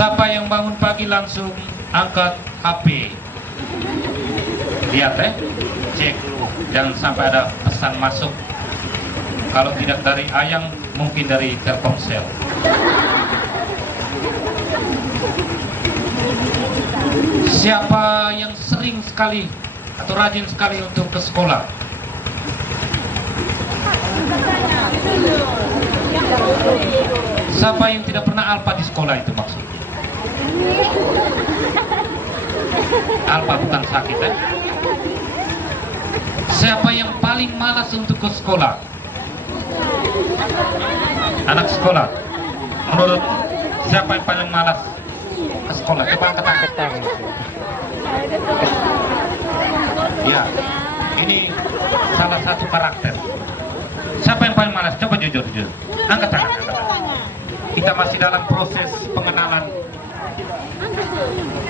Siapa yang bangun pagi langsung angkat HP? Lihat cek dulu, jangan sampai ada pesan masuk. Kalau tidak dari Ayang, mungkin dari Telkomsel. Siapa yang sering sekali atau rajin sekali untuk ke sekolah? Siapa yang tidak pernah alpa di sekolah itu maksud? Alpa bukan sakit Siapa yang paling malas untuk ke sekolah? Anak sekolah. Menurut siapa yang paling malas ke sekolah? Coba angkat tangan. Ya, ini salah satu karakter. Siapa yang paling malas? Coba jujur. Angkat tangan. Kita masih dalam proses pengenalan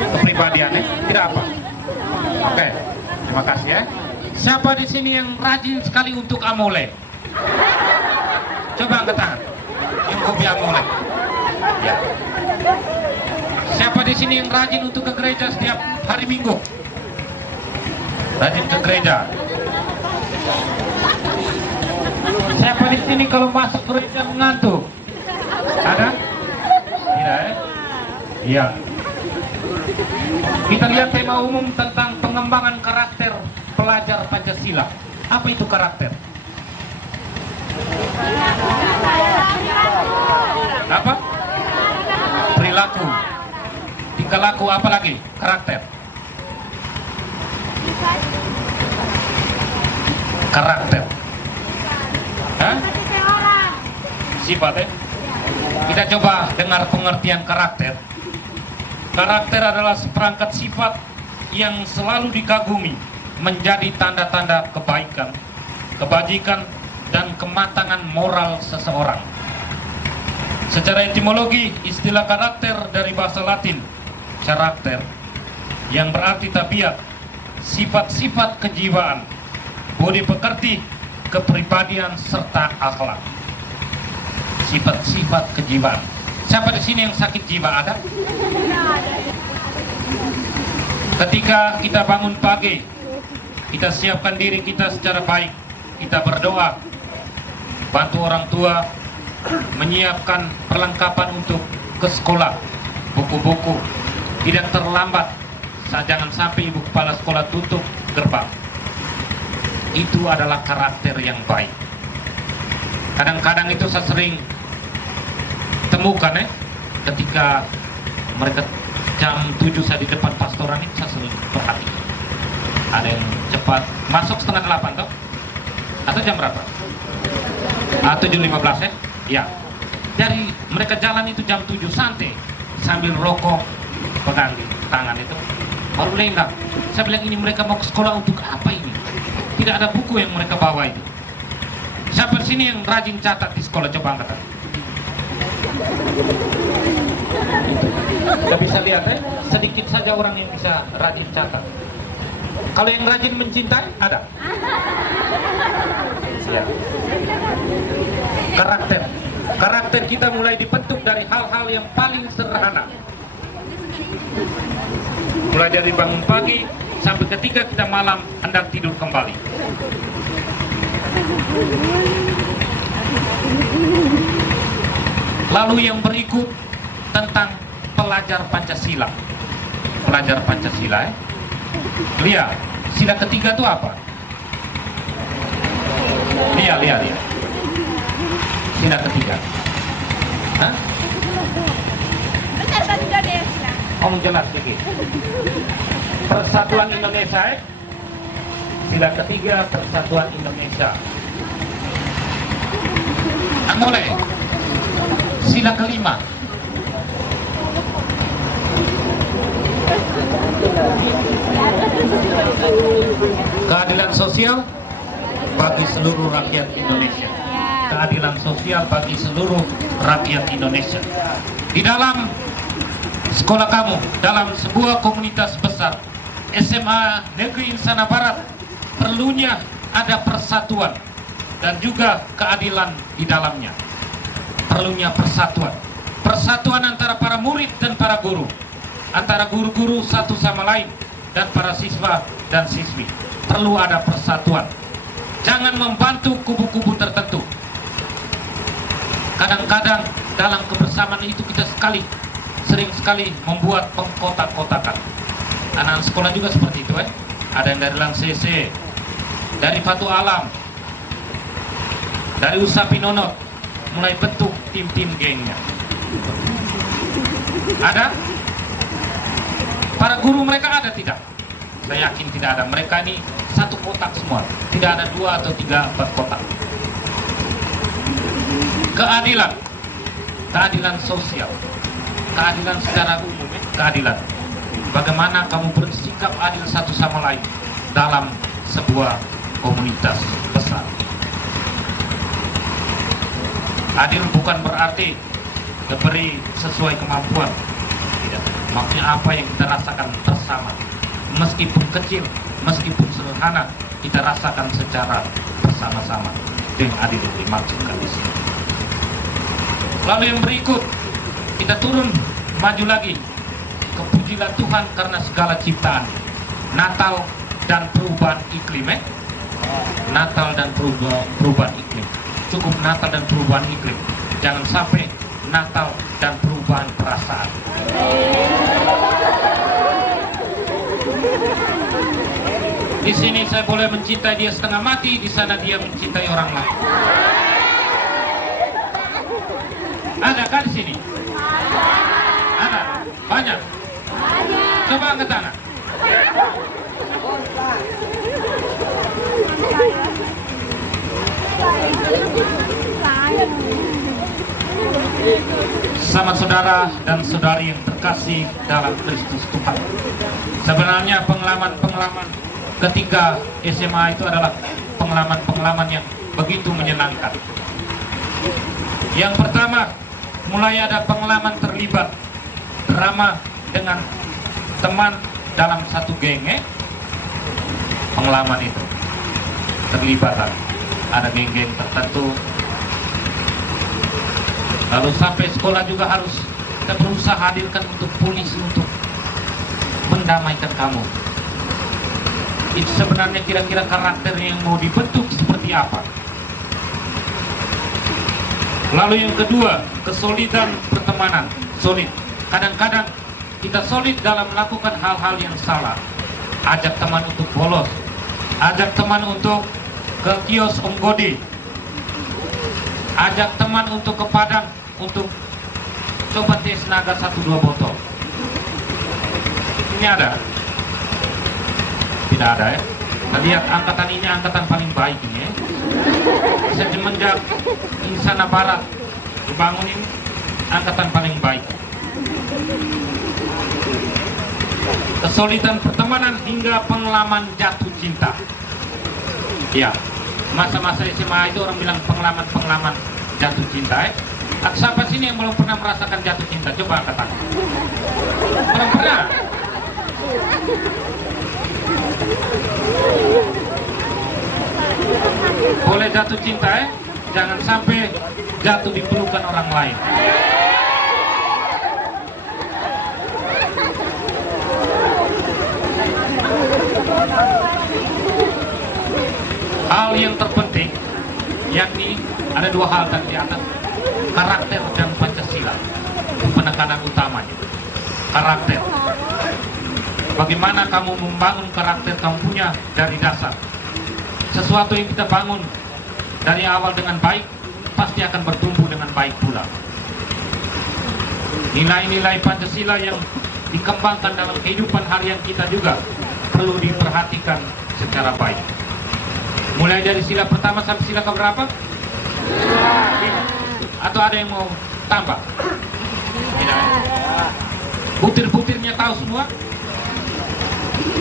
kepribadian tidak apa. Oke, terima kasih Siapa di sini yang rajin sekali untuk amole? Coba angkat tangan. Yang hobi amole. Ya. Siapa di sini yang rajin untuk ke gereja setiap hari Minggu? Rajin ke gereja. Siapa di sini kalau masuk gereja mengantuk? Ada? Tidak Iya. Kita lihat tema umum tentang pengembangan karakter pelajar Pancasila. Apa itu karakter? Apa? Perilaku. Tingkah laku, apa lagi? Karakter. Karakter. Hah? Sifat Kita coba dengar pengertian karakter. Karakter adalah seperangkat sifat yang selalu dikagumi, menjadi tanda-tanda kebaikan, kebajikan, dan kematangan moral seseorang. Secara etimologi, istilah karakter dari bahasa Latin, karakter, yang berarti tabiat, sifat-sifat kejiwaan, budi pekerti, kepribadian, serta akhlak. Sifat-sifat kejiwaan. Siapa di sini yang sakit jiwa? Ada? Ketika kita bangun pagi, kita siapkan diri kita secara baik, kita berdoa, bantu orang tua, menyiapkan perlengkapan untuk ke sekolah, buku-buku, tidak terlambat, jangan sampai ibu kepala sekolah tutup gerbang. Itu adalah karakter yang baik. Kadang-kadang itu saya sering temukan ketika mereka jam 7 saya di depan pastoran itu saya sering perhatikan. Ada yang cepat masuk setengah 8 toh? Atau jam berapa? 7.15 ya. Dari mereka jalan itu jam 7 santai sambil rokok pegang di tangan itu baru lenggang. Saya bilang ini mereka mau ke sekolah untuk apa ini? Tidak ada buku yang mereka bawa itu. Siapa sini yang rajin catat di sekolah? Coba angkat. Kita bisa lihat sedikit saja orang yang bisa rajin catat. Kalau yang rajin mencintai ada. Ya. Karakter kita mulai dibentuk dari hal-hal yang paling sederhana. Mulai dari bangun pagi sampai ketika kita malam hendak tidur kembali. Lalu yang berikut tentang pelajar Pancasila. Pelajar Pancasila lihat, sila ketiga itu apa? Lihat. Sila ketiga. Hah? Om jelas sedikit. Persatuan Indonesia. Sila ketiga, Persatuan Indonesia. Mulai. Sila kelima. Keadilan sosial bagi seluruh rakyat Indonesia. Keadilan sosial bagi seluruh rakyat Indonesia. Di dalam sekolah kamu, dalam sebuah komunitas besar SMA Negeri Insana Barat, perlunya ada persatuan dan juga keadilan di dalamnya. Perlunya persatuan antara para murid dan para guru. guru, antara guru-guru satu sama lain, dan para siswa dan siswi. Perlu ada persatuan. Jangan membantu kubu-kubu tertentu. Kadang-kadang dalam kebersamaan itu kita sering sekali membuat pengkotak-kotakan. Anak sekolah juga seperti itu, Ada yang dari Lansese, dari Fatu Alam, dari Usapi Nonot, mulai bentuk tim-tim gengnya. Ada? Para guru mereka ada tidak? Saya yakin tidak ada. Mereka ini satu kotak semua. Tidak ada 2 atau 3, 4 kotak. Keadilan. Keadilan sosial. Keadilan secara umum, keadilan. Bagaimana kamu bersikap adil satu sama lain dalam sebuah komunitas besar. Adil bukan berarti diberi sesuai kemampuan. Tidak. Maksudnya apa yang kita rasakan bersama. Meskipun kecil, meskipun sederhana, kita rasakan secara bersama-sama. Itu yang adil yang dimaksudkan di sini. Lalu yang berikut, kita turun maju lagi. Kepujilah Tuhan karena segala ciptaan. Natal dan perubahan iklim, Natal dan perubahan iklim. Cukup Natal dan perubahan iklim. Jangan sampai Natal dan perubahan perasaan. Di sini saya boleh mencintai dia setengah mati, di sana dia mencintai orang lain. Ada kan di sini? Ada, banyak. Coba angkat tangan. Selamat saudara dan saudari yang terkasih dalam Kristus Tuhan. Sebenarnya pengalaman ketika SMA itu adalah pengalaman yang begitu menyenangkan. Yang pertama, mulai ada pengalaman terlibat drama dengan teman dalam satu geng, pengalaman itu terlibat ada geng-geng tertentu. Lalu sampai sekolah juga harus kita berusaha hadirkan untuk polisi untuk mendamaikan kamu. Itu sebenarnya kira-kira karakter yang mau dibentuk seperti apa. Lalu yang kedua, kesolidan pertemanan, solid. Kadang-kadang kita solid dalam melakukan hal-hal yang salah. Ajak teman untuk bolos, ajak teman untuk ke kios Om Godi, ajak teman untuk ke Padang untuk coba tes naga 1-2 botol. Ini ada? Tidak ada, Kita lihat angkatan ini angkatan paling baik ini, Semenjak Insana Barat dibangun ini angkatan paling baik. Kesolidan pertemanan hingga pengalaman jatuh cinta. Ya, masa-masa SMA itu orang bilang pengalaman jatuh cinta. Siapa sini yang belum pernah merasakan jatuh cinta? Coba angkat tangan. Belum pernah. Boleh jatuh cinta, jangan sampai jatuh di pelukan orang lain. Hal yang terpenting, yakni ada 2 hal tadi di atas, karakter dan Pancasila. Penekanan utamanya, karakter. Bagaimana kamu membangun karakter kamu punya dari dasar. Sesuatu yang kita bangun dari awal dengan baik, pasti akan bertumbuh dengan baik pula. Nilai-nilai Pancasila yang dikembangkan dalam kehidupan harian kita juga perlu diperhatikan secara baik. Mulai dari sila pertama sampai sila keberapa? 5. Atau ada yang mau tambah? Tidak. Butir-butirnya tahu semua?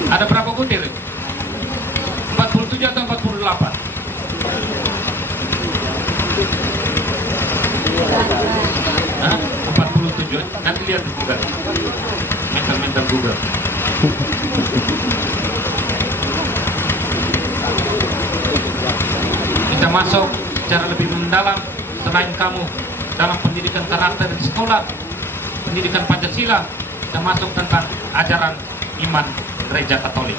Ada berapa butir? 47 atau 48? Hah? 47? Nanti lihat di Google. Mental Google. Kita masuk secara lebih mendalam selain kamu dalam pendidikan karakter di sekolah, pendidikan Pancasila, termasuk tentang ajaran iman gereja Katolik.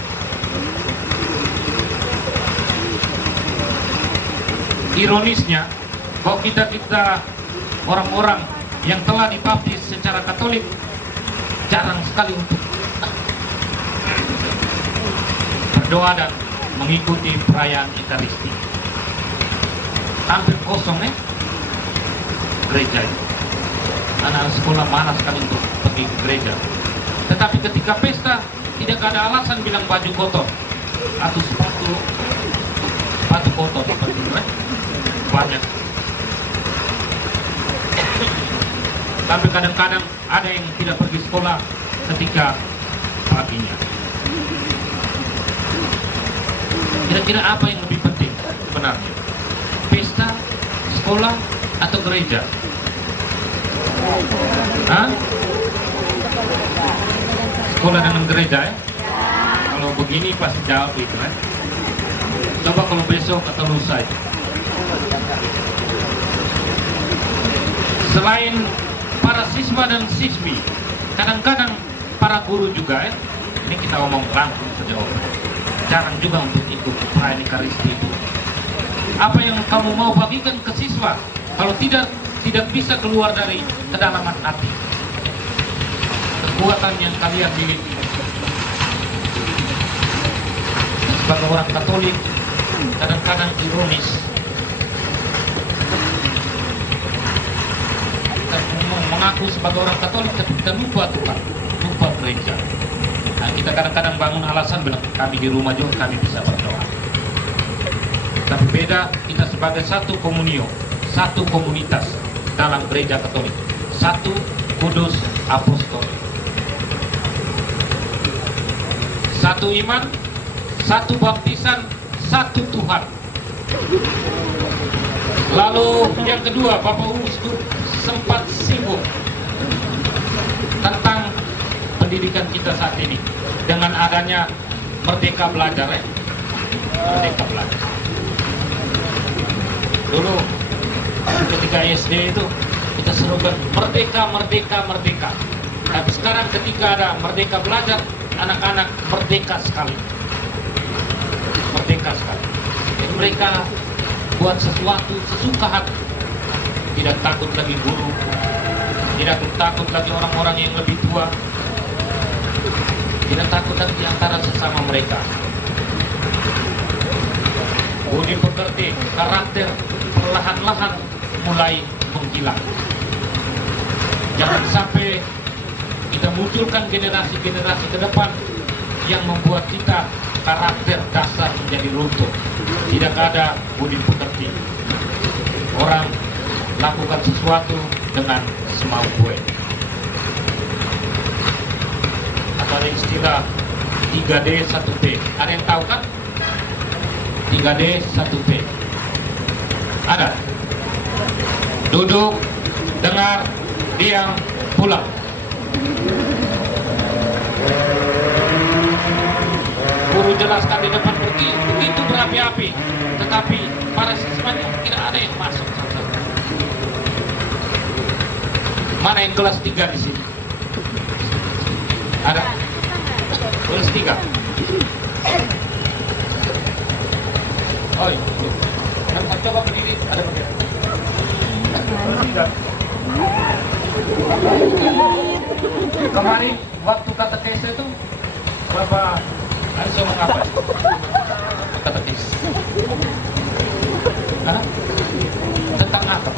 Ironisnya, bahwa kita orang-orang yang telah dibaptis secara Katolik jarang sekali untuk berdoa dan mengikuti perayaan Ekaristi. Hampir kosong gereja itu. Anak sekolah malas sekali untuk pergi ke gereja. Tetapi ketika pesta tidak ada alasan bilang baju kotor atau sepatu kotor banyak. Tapi kadang-kadang ada yang tidak pergi sekolah ketika paginya. Kira-kira apa yang lebih penting sebenarnya? Pesta, sekolah, atau gereja? Hah? Sekolah dengan gereja ya? Kalau begini pasti jawab itu ya. Coba kalau besok atau lusa itu. Selain para siswa dan siswi, kadang-kadang para guru juga ya. Ini kita ngomong langsung saja, jarang juga untuk ikut perayaan Ekaristi itu. Apa yang kamu mau bagikan ke siswa kalau tidak bisa keluar dari kedalaman hati, kekuatan yang kalian miliki sebagai orang Katolik? Kadang-kadang ironis, kita mengaku sebagai orang Katolik tapi kita lupa Tuhan, lupa gereja. Nah, kita kadang-kadang bangun alasan bilang kami di rumah juga kami bisa berdoa. Tapi beda kita sebagai satu komunio, satu komunitas dalam gereja Katolik, satu kudus apostolik, satu iman, satu baptisan, satu Tuhan. Lalu yang kedua, Bapak Uskup sempat singgung tentang pendidikan kita saat ini dengan adanya Merdeka Belajar ya. Merdeka Belajar. Dulu ketika SD itu kita serukan merdeka, merdeka, merdeka. Tapi sekarang ketika ada Merdeka Belajar, anak-anak merdeka sekali. Merdeka sekali. Jadi mereka buat sesuatu sesuka hati. Tidak takut lagi guru, tidak takut lagi orang-orang yang lebih tua, tidak takut lagi di antara sesama mereka. Budi pekerti, karakter perlahan-lahan mulai menghilang. Jangan sampai kita munculkan generasi-generasi ke depan yang membuat kita karakter dasar menjadi runtuh. Tidak ada budi pekerti. Orang lakukan sesuatu dengan semau gue. Ada istilah 3D 1P. Ada yang tahu kan? 3D 1P. Ada. Duduk, dengar, diam, pulang. Guru jelaskan di depan begitu berapi-api, tetapi para siswanya tidak ada yang masuk. Mana yang kelas 3 di sini? Ada? Kelas 3? Oh iya. Kita coba berdiri, ada bagaimana? Kelas 3. Kemarin waktu katekese itu Bapak Anso mengapa? Katekes. Hah? Tentang apa?